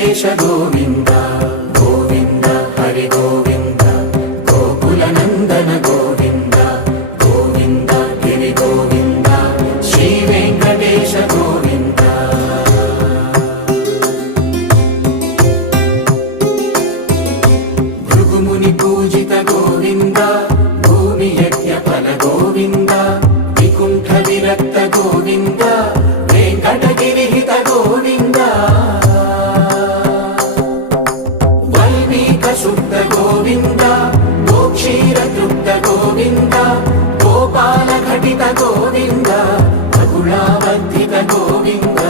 వెంకటేశ గోవింద గోవింద హరి గోవింద గోకుల నందన గోవింద గోవింద గిరి గోవింద శ్రీ వెంకటేశ గోవింద భృగుముని పూజిత గోవింద భూమి యజ్ఞ ఫల గోవింద వికుంఠ విరక్త గోవింద వెంకటగిరిహిత గోవింద వల్మీక శుద్ధ గోవింద గోక్షీర తృప్త గోవింద గోపాల ఘటిత గోవింద బహుళావర్ధిత గోవింద